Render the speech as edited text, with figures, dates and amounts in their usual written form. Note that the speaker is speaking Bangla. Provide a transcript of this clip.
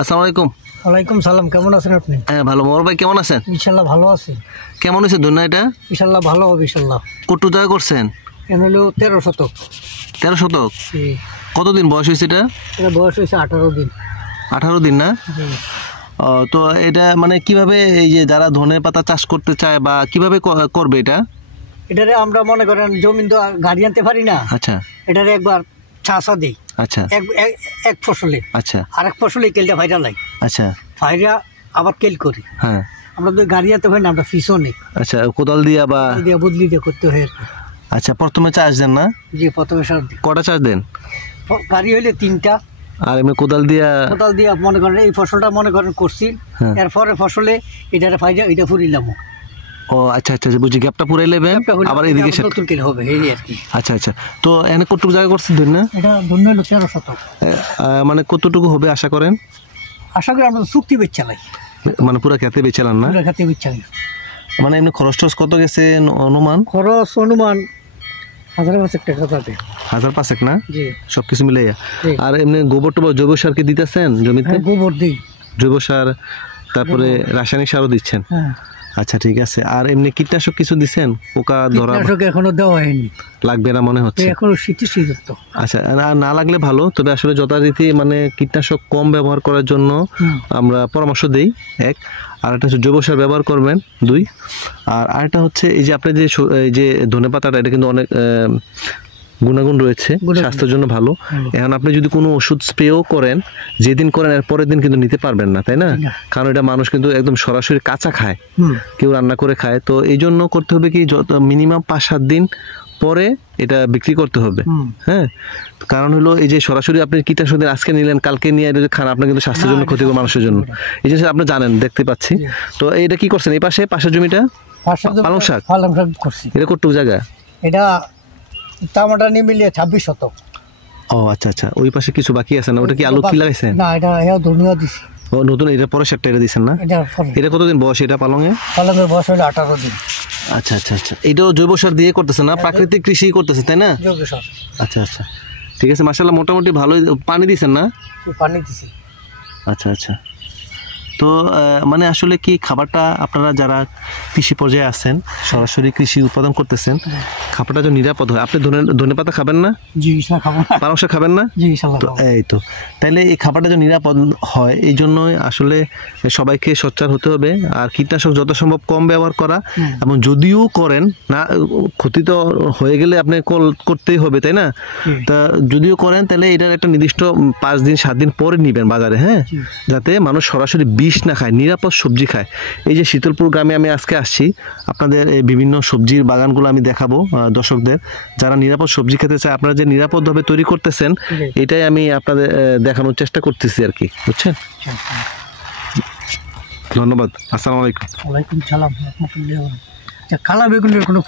আসসালামু আলাইকুম। ওয়ালাইকুম সালাম, কেমন আছেন আপনি? হ্যাঁ ভালো। মোর ভাই কেমন আছেন? ইনশাল্লাহ ভালো আছি। কেমন হয়েছে ধন্যা এটা? ইনশাল্লাহ ভালো হবে ইনশাল্লাহ। কটু জায়গা করছেন? এন হলো 13 শতক। 13 শতক? কতদিন বয়স হয়েছে এটা? এটা বয়স হয়েছে 18 দিন। 18 দিন না? তো এটা মানে কিভাবে এই যে যারা ধনে পাতা চাষ করতে চায় বা কিভাবে করবে এটা? এটারে আমরা মনে করেন জমিন তো গাড়ি আনতে পারি না। আচ্ছা। এটারে একবার চাষা দেই। আচ্ছা। এক ফসলে। আচ্ছা। আরেক ফসলে কেলটা ভাইরা লাই। আচ্ছা। ভাইরা আবার কেল করি। হ্যাঁ। আমরা তো গাড়ি আনতে পারি না, আমরা ফিসও নেই। আচ্ছা, কোদাল দিয়া বা বদলি দিয়ে করতে হয়। আচ্ছা, প্রথমে চাষ দেন না? জি, প্রথমে সার দিই। কটা চাষ দেন? গাড়ি হইলে 3টা। আর এমনি কোদাল দিয়া মনে করেন এই ফসলটা মনে করেন করছি, এরপরে ফসলে এটারে ফাইজা এটা ফুরিলাম। ও আচ্ছা আচ্ছা, বুঝি গ্যাপটা পুরাই নেবেন আবার এদিকে নতুন কেল হবে এই আর কি। আচ্ছা আচ্ছা। তো এখানে কতটুকু জায়গা করছেন ধরে না? এটা ধন্য হলো 13 শতক। মানে কতটুকু হবে আশা করেন? আশা করি আমরা চুক্তি বেচ চালাই, মানে পুরো খেতে বেচালাম না? পুরো খেতে বেচ চালাই। মানে এমনি খরচ টরচ কত গেছে অনুমান? খরচ অনুমান 1000 টাকা যাবে। 1000 না? জি। সবকিছু মিলাইয়া। আর এমনি গোবর টোবর জৈব সার কি দিতেছেন জমিতে? গোবর দিই। জৈব সার, তারপরে রাসায়নিক সারও দিচ্ছেন? হ্যাঁ। আচ্ছা ঠিক আছে। আর এমনি কীটনাশক কিছু দিচ্ছেন? পোকা ধরা? কীটনাশক এখনো দেওয়া হয়নি, লাগবে না মনে হচ্ছে এখনো শীত। আচ্ছা, আর না লাগলে ভালো, তবে আসলে যথারীতি মানে কীটনাশক কম ব্যবহার করার জন্য আমরা পরামর্শ দিই। এক, আর একটা হচ্ছে জৈব সার ব্যবহার করবেন। 2, আর আরেকটা হচ্ছে এই যে আপনি যে ধনেপাতাটা, এটা কিন্তু অনেক গুণাগুণ রয়েছে, স্বাস্থ্যের জন্য ভালো। এখন আপনি যদি কোনো ওষুধ স্প্রেও করেন, যেদিন করেন এর পরের দিন কিন্তু নিতে পারবেন না, তাই না? কারণ এটা মানুষ কিন্তু একদম সরাসরি কাঁচা খায়, কেউ রান্না করে খায়। তো এই জন্য করতে হবে কি, মিনিমাম 5-7 দিন পরে এটা বিক্রি করতে হবে। হ্যাঁ, কারণ হলো এই যে সরাসরি আপনি কীটনাশক আজকে নিলেন, কালকে নিয়ে এটা খান, আপনার কিন্তু স্বাস্থ্যের জন্য ক্ষতিকর, মানুষের জন্য। এই জিনিস আপনি জানেন, দেখতে পাচ্ছি। তো এইটা কি করছেন? এই পাশের জমিটা পালং শাক করছি। এটা কতটুকু জায়গা? এটা টমেটো নিয়ে মিলিয়ে 26 শতক। ও আচ্ছা আচ্ছা। ওই পাশে কিছু বাকি আছে না? ওটা কি আলু কি লাগাইছেন? না, এটা ধনিয়া দিছি। ও নতুন, এটা পরে সেটটা এটা দিছেন না? এটা কতদিন বয়স এটা পালংয়ের বয়স হলো 18 দিন। আচ্ছা আচ্ছা আচ্ছা। এটাও জৈব সার দিয়ে করতেছে না? প্রাকৃতিক কৃষি করতেছে, তাই না? জৈব সার। আচ্ছা আচ্ছা, ঠিক আছে। মাশাআল্লাহ, মোটামুটি ভালোই। পানি দিছেন না? পানি দিছি। আচ্ছা আচ্ছা। তো মানে আসলে কি, খাবারটা আপনারা যারা কৃষি পর্যায়ে আছেন, সরাসরি কৃষি উৎপাদন করতেছেন, খাবারটা যেন নিরাপদ হয়। আপনি ধনেপাতা খাবেন না? জি, খাবো। পালং শাক খাবেন না? জি, ইনশাআল্লাহ খাবো। এই তো, তাইলে এই খাবারটা যেন নিরাপদ হয়, এই জন্যই আসলে সবাইকে সোচ্চার হতে হবে। আর কীটনাশক যত সম্ভব কম ব্যবহার করা, এবং যদিও করেন না, ক্ষতি তো হয়ে গেলে আপনি করতেই হবে, তাই না? তা যদিও করেন, তাহলে এটার একটা নির্দিষ্ট 5 দিন 7 দিন পরে নিবেন বাজারে, হ্যাঁ, যাতে মানুষ সরাসরি বিষ না খায়, নিরাপদ সবজি খায়। এই যে শীতলপুর গ্রামে আমি আজকে আসছি, আপনাদের বিভিন্ন সবজির বাগানগুলো আমি দেখাবো দর্শকদের, যারা নিরাপদ সবজি খেতে চায়। আপনারা যে নিরাপদভাবে তৈরি করতেছেন, এটাই আমি আপনাদের দেখানোর চেষ্টা করতেছি আর কি, বুঝছেন? ধন্যবাদ। আসসালামু আলাইকুম। ওয়ালাইকুম সালাম। কালা বেগুনের কোনো